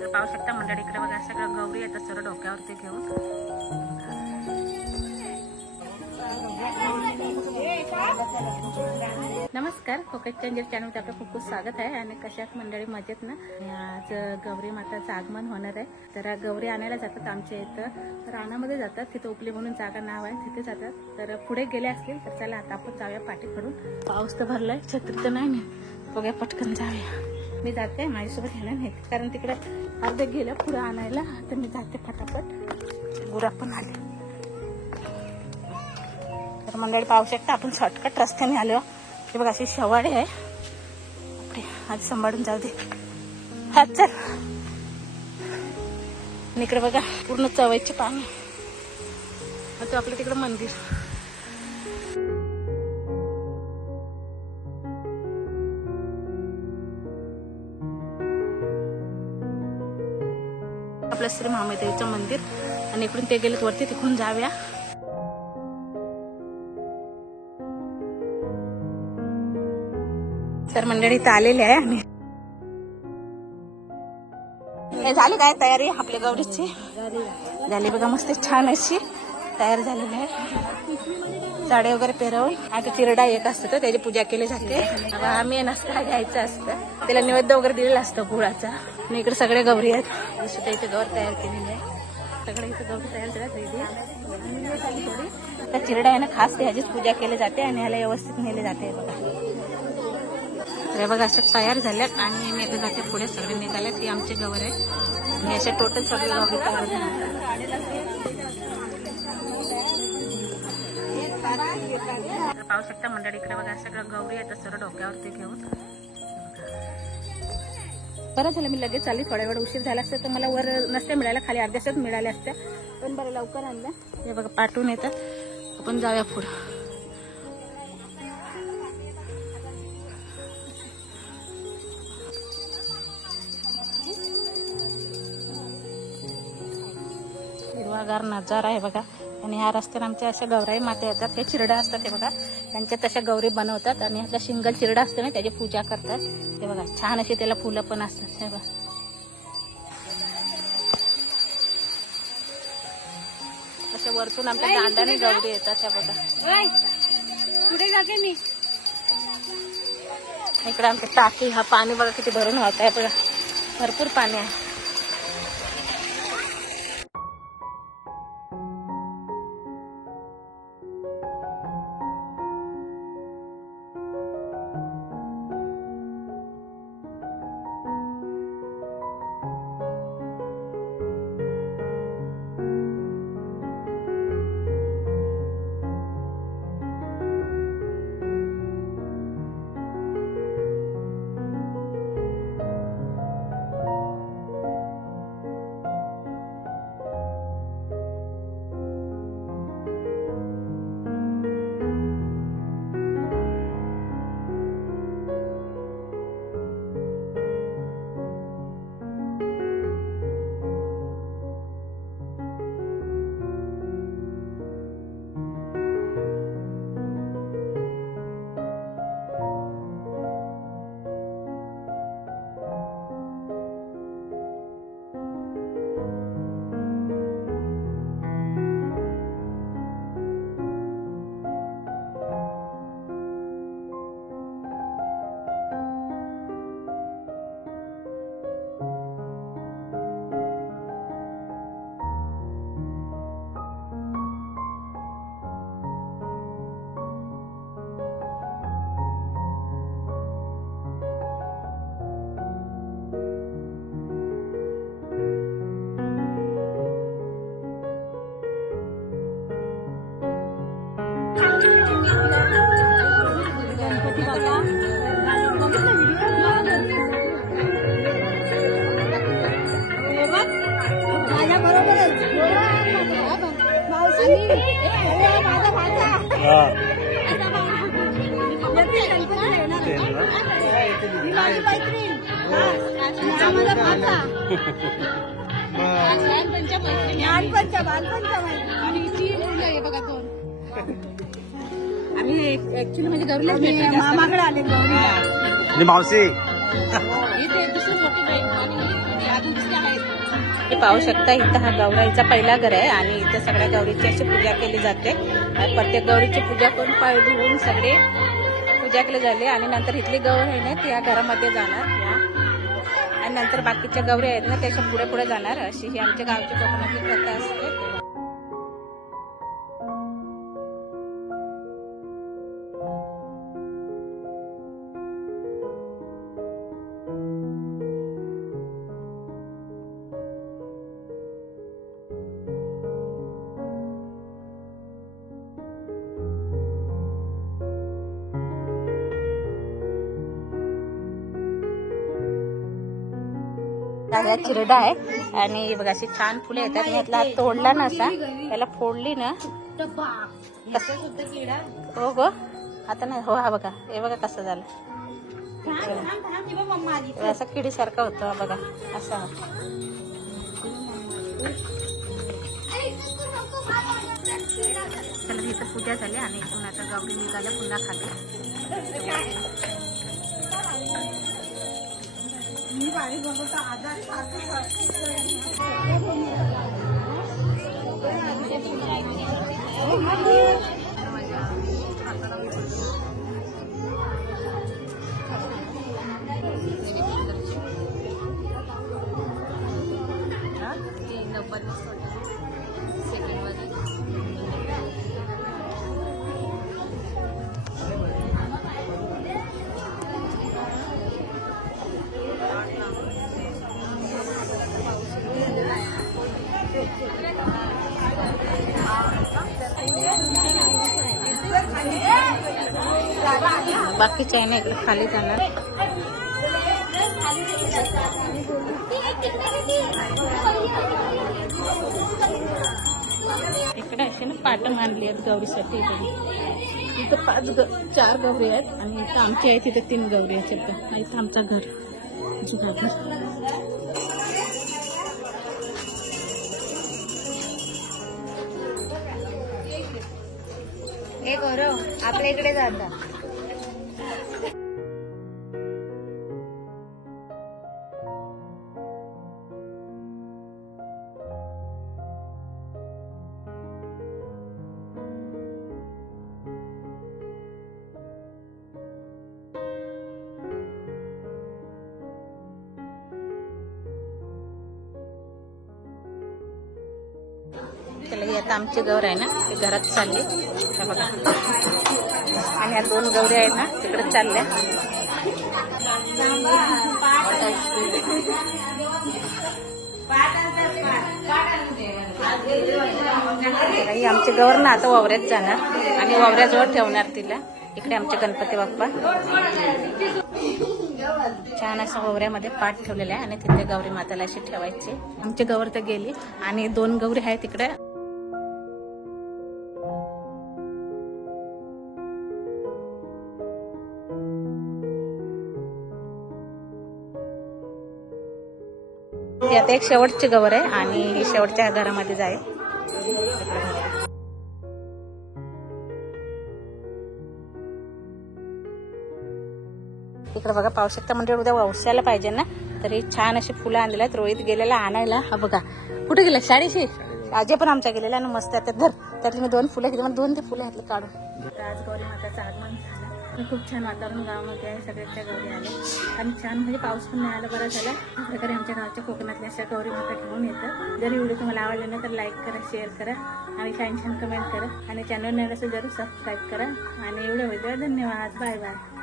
तर पाहू शकता मंडळी, इकडे बघा सगळं गौरी येतात सर्व डोक्यावरती घेऊन. नमस्कार, फोकस चेंजर चॅनलमध्ये आपलं खूप खूप स्वागत आहे. आणि कशात मंडळी मजेत ना. आज गौरी माताचं आगमन होणार आहे. तर गौरी आणायला जातात आमच्या इथं रानामध्ये जातात. तिथं उपली म्हणून जागा नाव आहे, तिथे जातात. तर पुढे गेले असतील तर चला आता आपण जाऊया पाठीकडून. पाऊस तर भरलाय, छत्री तर नाही ना, बघूया पटकन जाऊया. मी जाते, माझ्यासोबत येणार नाही कारण तिकडे अर्धे गेलं पुढे आणायला. तर मी जाते फटाफट. गुरा पण आले. तर मंडळी पाहू शकता आपण शॉर्टकट रस्त्याने आलो. हे बघा अशी शवाडे आहे. आज सांभाळून जाऊ दे. हा चल. इकडे बघा पूर्ण चवळीचे पाणी. आता आपलं तिकडे मंदिर. आपलं श्री महादेवीचं मंदिर. आणि इकडून ते गेलेत वरती, तिकडून जाऊया. तर मंडळी इथं आलेले आहे. आणि हे झाली काय तयारी आपल्या गौरीची? झाली बघा, मस्त छान अशी तयार झालेली आहे. साडे वगैरे पेरवून आता चिरडा एक असतं तर त्याची पूजा केली जाते. आम्ही नसता घ्यायचं असतं, त्याला नैवेद्य वगैरे दिलेला असतं गुळाचा. आणि इकडे सगळे गौरी आहेत. सुद्धा इथे गौर तयार केलेली आहे. सगळे इथे गौरी तयार झाल्या. त्या चिरडा आहे ना खास ह्याचीच पूजा केली जाते आणि ह्याला व्यवस्थित नेले जाते. बघा हे बघा अशा तयार झाल्यात. आणि मी आता जाते पुढे. सगळे निघाले. ती आमचे गौर आहे. आणि अशा टोटल सगळे गौरी तयार झाले. पाहू शकता मंडळी, इकडे बघा सगळं गौरी येतात सर्व डोक्यावरती घेऊन. बरं झालं मी लगेच आली. थोड्या वेळ उशीर झाला असता तर मला वर नसते मिळायला, खाली अर्ध्या तासात मिळाल्या असत्या. पण बरं लवकर आणलं. हे बघा पाठवून येतात. आपण जाऊया पुढं. हिरवागार नजारा आहे बघा. आणि ह्या रस्त्याने आमच्या अशा गौराई माता येतात. हे चिरडा असतात हे बघा, त्यांच्या तशा गौरी बनवतात. आणि आता सिंगल चिरडा असतो ना त्याची पूजा करतात. हे बघा छान अशी त्याला फुलं पण असतात. हे बघा अशा वरतून आमच्या दांडाने गौरी येतात. हे बघा पुढे जाते मी. इकडे आमच्या टाकी, हा पाणी बघा किती भरून होत आहे. बघा भरपूर पाणी आहे. आम्ही ऍक्च्युअली म्हणजे गौरीला मामाकडे आले गौरीला. मावशी हे पाहू शकता इथं हा गौराईचा पहिला घर आहे आणि इथं सगळ्या गौरीची अशी पूजा केली जाते. प्रत्येक गौरीची पूजा करून पाय धुवून सगळे पूजा केली झाली आणि नंतर इथली गौर आहे ना ती या घरामध्ये जाणार आणि नंतर बाकीच्या गौरी आहेत ना त्याच्या पुढे पुढे जाणार. अशी ही आमच्या गावची कोकणातली प्रथा असते. चिरडा आहे आणि बघा अशी छान फुले येतात. यातला तोडला ना असा त्याला फोडली ना हो गो आता नाही हो. हा बघा हे बघा कसं झालं असं किडीसारखा होतं बघा असा. चला इथं पूजा झाली आणि इथून आता गौरी निघाल्या पुन्हा खाली. बाकीचे आहे ना इकडे खाली जाणार. इकडे असे ना पाट मांडली आहेत गौरीसाठी. इथं 4 गौरी आहेत आणि इथं आमची आहे तिथे 3 गौरी आहेत. इथं आमचं घर जुनं घर. हे गौरव आपल्या इकडे जाता. चला आता आमची गौर आहे ना ते घरात चालली बघा आणि या 2 गौरी आहेत ना तिकडे चालल्या. ही आमची गौर ना आता वावऱ्यात जाणार आणि वावऱ्याजवळ ठेवणार तिला. इकडे आमचे गणपती बाप्पा छान असं वावऱ्यामध्ये पाठ ठेवलेला आहे आणि तिथे गौरी माताला अशी ठेवायची. आमची गौर तर गेली आणि 2 गौरी आहेत तिकडे. आता एक शेवटची गौर आहे आणि शेवटच्या घरामध्ये जाईल. इकडे बघा पाहू शकता म्हणजे उद्या वौसायला पाहिजे ना तरी छान अशी फुलं आणलेली आहेत. रोहित गेलेला आणायला. हा बघा कुठे गेला साडीशी आजी पण आमच्या गेलेला आणि मस्त त्यात धर त्यातली मी 2 फुलं घेतली. 2 ते फुलं घातली काढून. आज गौरी माताचं आगमन झालं. खूप छान वातावरण गावामध्ये आहे. सगळ्याच्या गौरी आले आणि छान म्हणजे पाऊस पण नाही आला. बरं झालं. प्रकारे आमच्या गावच्या कोकणातल्या अशा गौरी माता घेऊन येतं. जरी व्हिडिओ तुम्हाला आवडला ना तर लाईक करा, शेअर करा आणि छान कमेंट करा आणि चॅनल नवीन असेल जरूर सबस्क्राईब करा आणि एवढं होईल. धन्यवाद. Bye bye.